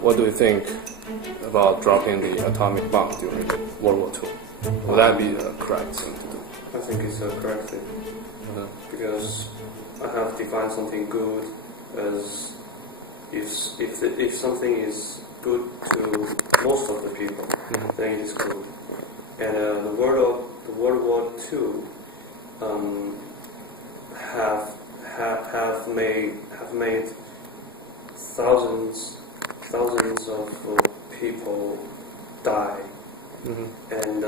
What do you think about dropping the atomic bomb during World War II? Would that be the correct thing to do? I think it's the correct thing. Because I have defined something good as if something is good to most of the people, then it is good. And the World War II have made thousands of people die. And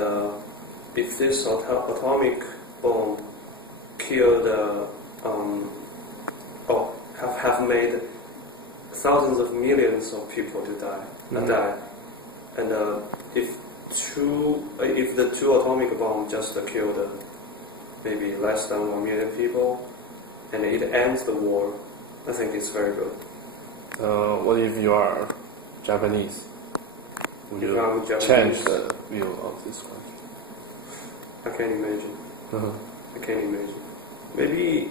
if this atomic bomb killed or have made thousands of millions of people to die, and if the two atomic bombs just killed maybe less than 1 million people, and it ends the war, I think it's very good. What if you are Japanese? Would you change the view of this question? I can't imagine. I can't imagine. Maybe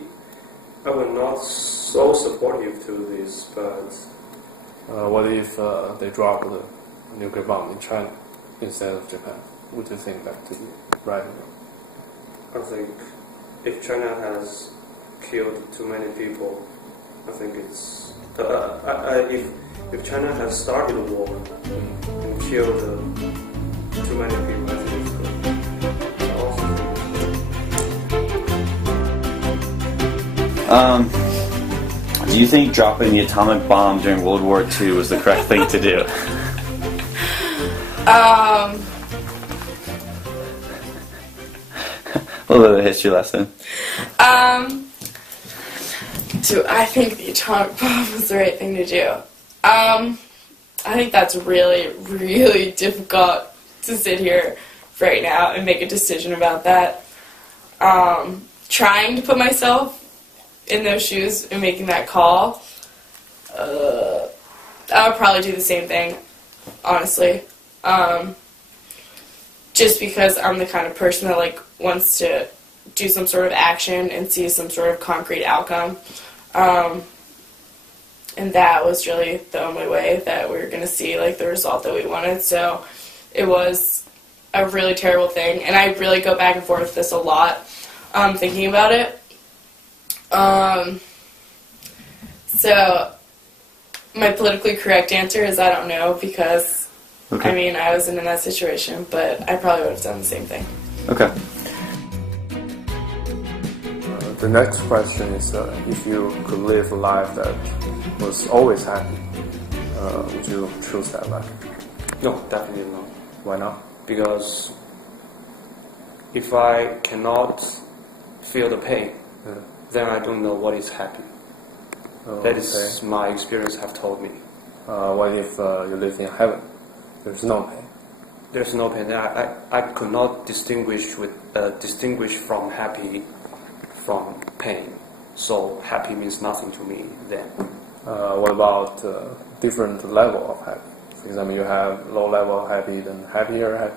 I will not so supportive to this, but what if they drop the nuclear bomb in China instead of Japan? Would you think that to be right or wrong? I think if China has killed too many people, I think it's if China has started a war and killed too many people, I think it's good. Do you think dropping the atomic bomb during World War II was the correct thing to do? A little bit of a history lesson. Do I think the atomic bomb was the right thing to do? I think that's really, really difficult to sit here right now and make a decision about that. Trying to put myself in those shoes and making that call, I would probably do the same thing, honestly. Just because I'm the kind of person that wants to do some sort of action and see some sort of concrete outcome. And that was really the only way that we were going to see the result that we wanted. So it was a really terrible thing, and I really go back and forth with this a lot, thinking about it. So my politically correct answer is I don't know, because okay. I mean, I wasn't in that situation, but I probably would have done the same thing. Okay. The next question is, if you could live a life that was always happy, would you choose that life? No, definitely not. Why not? Because if I cannot feel the pain, then I don't know what is happy. That is my experience have told me. What if you live in heaven? There's no pain. There's no pain. I could not distinguish from happy from pain. So happy means nothing to me then. What about different level of happy? For example, you have low level of happy, then happier.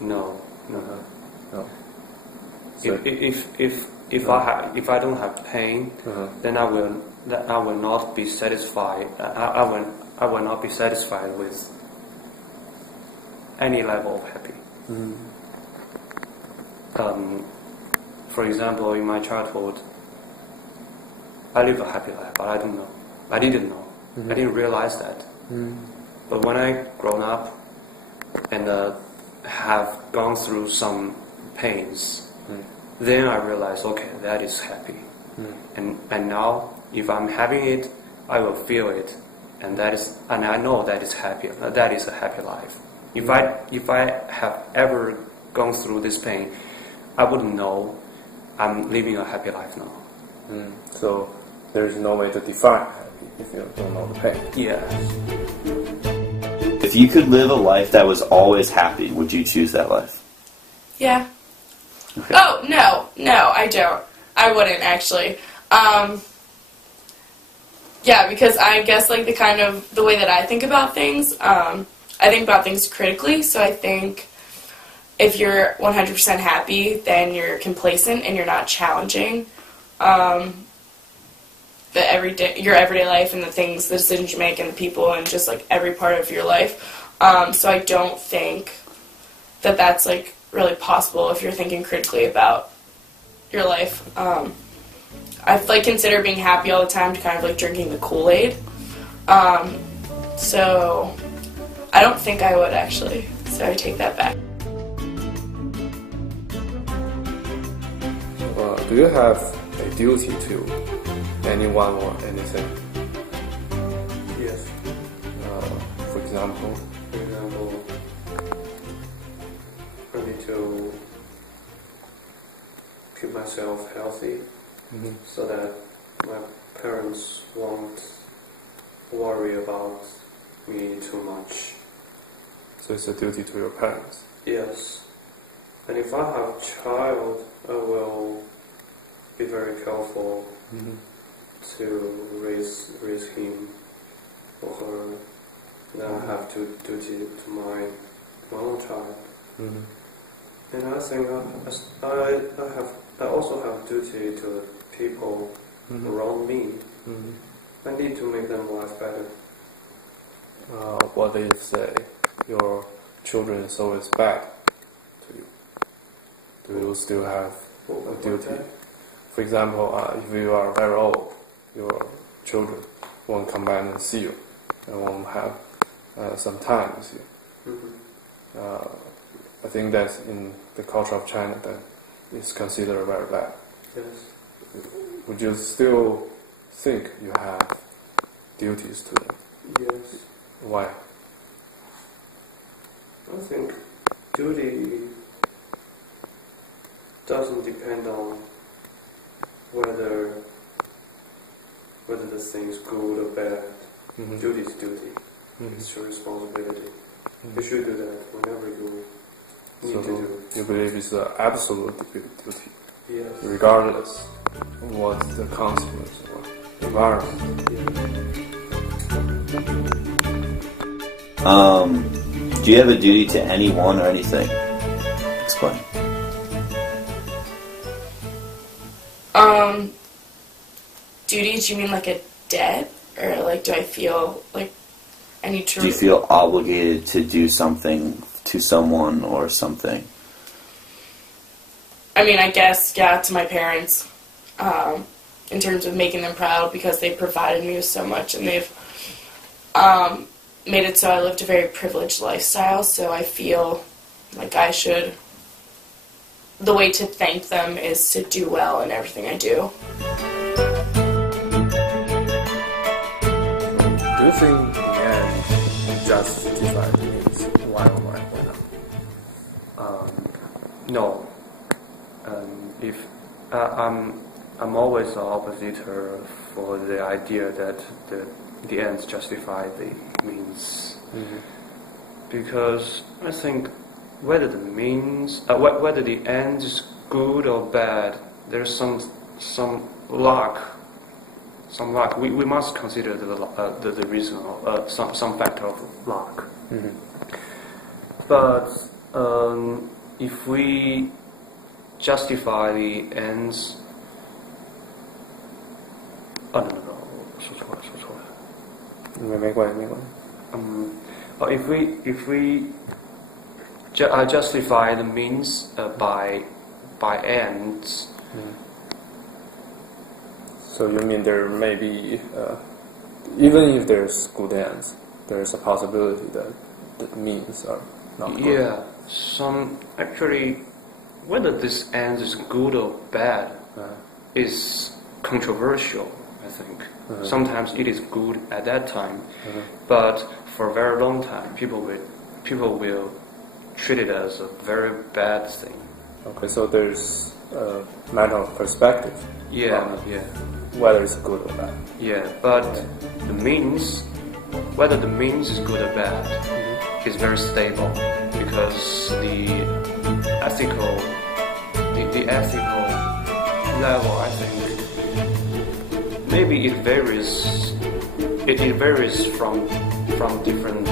No. No. So if I don't have pain, then I will not be satisfied. I will not be satisfied with any level of happy. For example, in my childhood, I lived a happy life, but I didn't know. I didn't realize that. But when I grown up and have gone through some pains, then I realized, okay, that is happy. And now, if I'm having it, I will feel it, and I know that is happy. That is a happy life. If I have ever gone through this pain, I wouldn't know I'm living a happy life now. So there's no way to define happy if you don't know the pain. Yes. If you could live a life that was always happy, would you choose that life? Yeah. Okay. Oh, no, I don't. I wouldn't, actually. Yeah, because I guess, the way that I think about things, I think about things critically, so I think if you're 100% happy, then you're complacent and you're not challenging your everyday life and the things, the decisions you make, and the people, and just like every part of your life. So I don't think that that's like really possible if you're thinking critically about your life. I like consider being happy all the time to kind of like drinking the Kool-Aid. So I don't think I would actually. So I take that back. Do you have a duty to anyone or anything? Yes. For example, I need to keep myself healthy so that my parents won't worry about me too much. so it's a duty to your parents. Yes. And if I have a child, I will be very careful to raise him or her. Then I have to duty to my own child. And I think I also have duty to the people around me. I need to make them life better. What if, say, your children is always bad to you? Do you still have a duty? For example, if you are very old, your children won't come back and see you, and won't have some time with you. I think that in the culture of China, that is considered very bad. Yes. Would you still think you have duties to them? Yes. Why? I think duty doesn't depend on whether the thing is good or bad. Duty is duty. It's your responsibility. You should do that whenever you need to do it. You believe it's an absolute duty, Yes. regardless of what the consequence or environment. Do you have a duty to anyone or anything? Explain. Duty, do you mean like a debt? Or like do I feel like I need to... Do you feel obligated to do something to someone or something? I mean, I guess, yeah, to my parents, in terms of making them proud because they provided me with so much and they've made it so I lived a very privileged lifestyle, so I feel like I should... The way to thank them is to do well in everything I do. Do you think the end justifies the means? Why or why not? No. If I'm always an oppositor for the idea that the ends justify the means, because I think whether the means, whether the end is good or bad, there's some luck. Some luck. We must consider the reason of some factor of luck. But if we justify the ends, no, 说错了。没关系。If we justify the means by ends. So you mean there may be, even if there's good ends, there's a possibility that the means are not good? Yeah, actually, whether this end is good or bad is controversial, I think. Sometimes it is good at that time, but for a very long time, people will treat it as a very bad thing. Okay, so there's a matter of perspective. Yeah. Whether it's good or bad. Yeah, but the means, whether the means is good or bad, is very stable because the ethical level, I think, maybe it varies. It varies from different